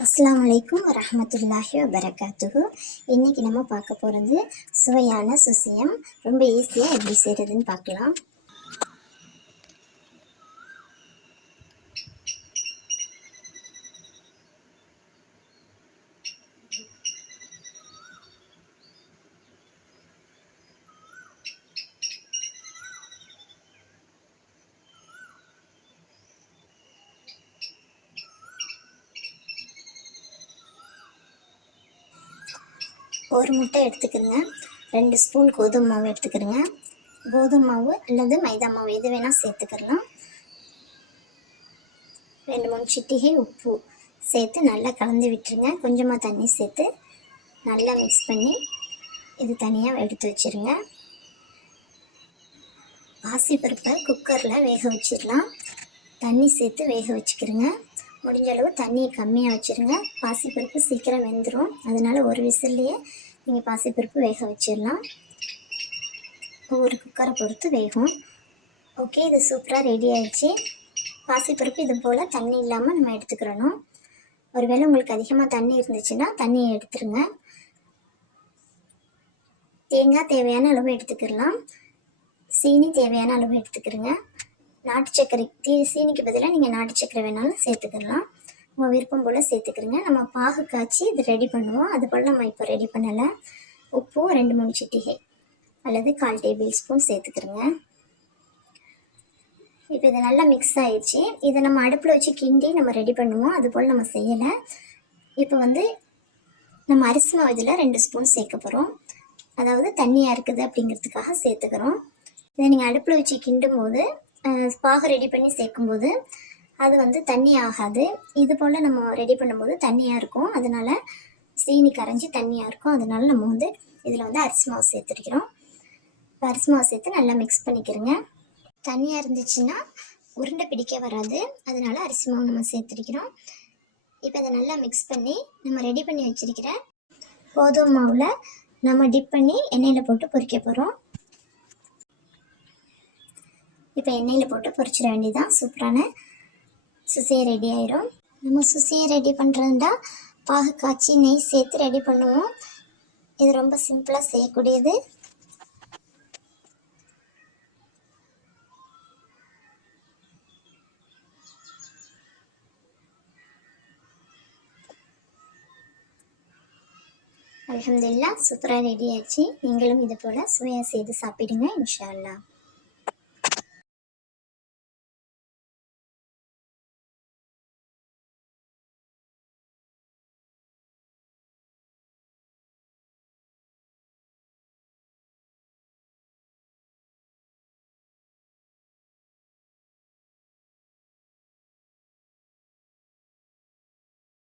அஸ்ஸலாமு அலைக்கும் வரஹ்மத்துல்லாஹி வபரகாத்துஹு. இன்றைக்கி நம்ம பார்க்க போகிறது சுவையான சுசியம். ரொம்ப ஈஸியாக எப்படி செய்கிறதுன்னு பார்க்கலாம். ஒரு முட்டை எடுத்துக்கிறங்க, 2 ஸ்பூன் கோதுமை மாவு எடுத்துக்கிறங்க. கோதுமை மாவு அல்லது மைதா மாவு எது வேணால் சேர்த்துக்கலாம். 2-3 சிட்டிகை உப்பு சேர்த்து நல்லா கலந்து விட்டுருங்க. கொஞ்சமாக தண்ணி சேர்த்து நல்லா மிக்ஸ் பண்ணி இது தனியாக எடுத்து வச்சுருங்க. பாசிப்பருப்பை குக்கரில் வேக வச்சிடலாம். தண்ணி சேர்த்து வேக வச்சுக்கிறங்க. முடிஞ்ச அளவு தண்ணியை கம்மியாக வச்சுருங்க. பாசிப்பருப்பு சீக்கிரம் வெந்துடும், அதனால் ஒரு விசில்லையே நீங்கள் பாசிப்பருப்பு வேக வச்சிடலாம். ஒவ்வொரு குக்கரை பொறுத்து வேகும். ஓகே, இது சூப்பராக ரெடி ஆயிடுச்சு. பாசிப்பருப்பு இது போல் தண்ணி இல்லாமல் நம்ம எடுத்துக்கிறணும். ஒருவேளை உங்களுக்கு அதிகமாக தண்ணி இருந்துச்சுன்னா தண்ணியை எடுத்துருங்க. தேங்காய் தேவையான அளவு எடுத்துக்கிடலாம். சீனி தேவையான அளவு எடுத்துக்கிறங்க. நாட்டு சர்க்கரை சீனிக்கு பதிலாக நீங்கள் நாட்டு சர்க்கரை வேணாலும் சேர்த்துக்கலாம். உங்கள் விருப்பம் போல் சேர்த்துக்கிறங்க. நம்ம பாகு காய்ச்சி இது ரெடி பண்ணுவோம், அது போல் நம்ம இப்போ ரெடி பண்ணலை. உப்பும் 2-3 சிட்டிகை அல்லது 1/4 டேபிள் ஸ்பூன் சேர்த்துக்கிறங்க. இப்போ இது நல்லா மிக்ஸ் ஆயிடுச்சு. இதை நம்ம அடுப்பில் வச்சு கிண்டி நம்ம ரெடி பண்ணுவோம், அது போல் நம்ம செய்யலை. இப்போ நம்ம அரிசி மாவு இதில் 2 ஸ்பூன் சேர்க்க போகிறோம். அதாவது தண்ணியாக இருக்குது அப்படிங்கிறதுக்காக சேர்த்துக்கிறோம். இதை நீங்கள் அடுப்பில் வச்சு கிண்டும் போது பாகு ரெடி பண்ணி சேர்க்கும்போது அது தண்ணி ஆகாது. இது போல் நம்ம ரெடி பண்ணும்போது தண்ணியாக இருக்கும், அதனால் சீனி கரைஞ்சி தண்ணியாக இருக்கும். அதனால நம்ம இதில் அரிசி மாவு சேர்த்துருக்கிறோம். இப்போ அரிசி மாவு சேர்த்து நல்லா மிக்ஸ் பண்ணிக்கிறோங்க. தண்ணியாக இருந்துச்சுன்னா உருண்டை பிடிக்க வராது, அதனால அரிசி மாவு நம்ம சேர்த்துருக்கிறோம். இப்போ இதை நல்லா மிக்ஸ் பண்ணி நம்ம ரெடி பண்ணி வச்சுருக்கிற கோதுமை மாவில் நம்ம டிப் பண்ணி எண்ணெயில் போட்டு பொரிக்க போகிறோம். இப்போ எண்ணெயில் போட்டு பொரிச்சிட வேண்டியதான். சூப்பரான சுசியை ரெடி ஆயிடும். நம்ம சுசியை ரெடி பண்ணுறதுண்டா பாகு காய்ச்சி நெய் சேர்த்து ரெடி பண்ணுவோம். இது ரொம்ப சிம்பிளாக செய்யக்கூடியது. அல்ஹம்துலில்லாஹ், சூப்பராக ரெடி ஆச்சு. நீங்களும் இது போல் சுவையாக செய்து சாப்பிடுங்க இன்ஷா அல்லாஹ்.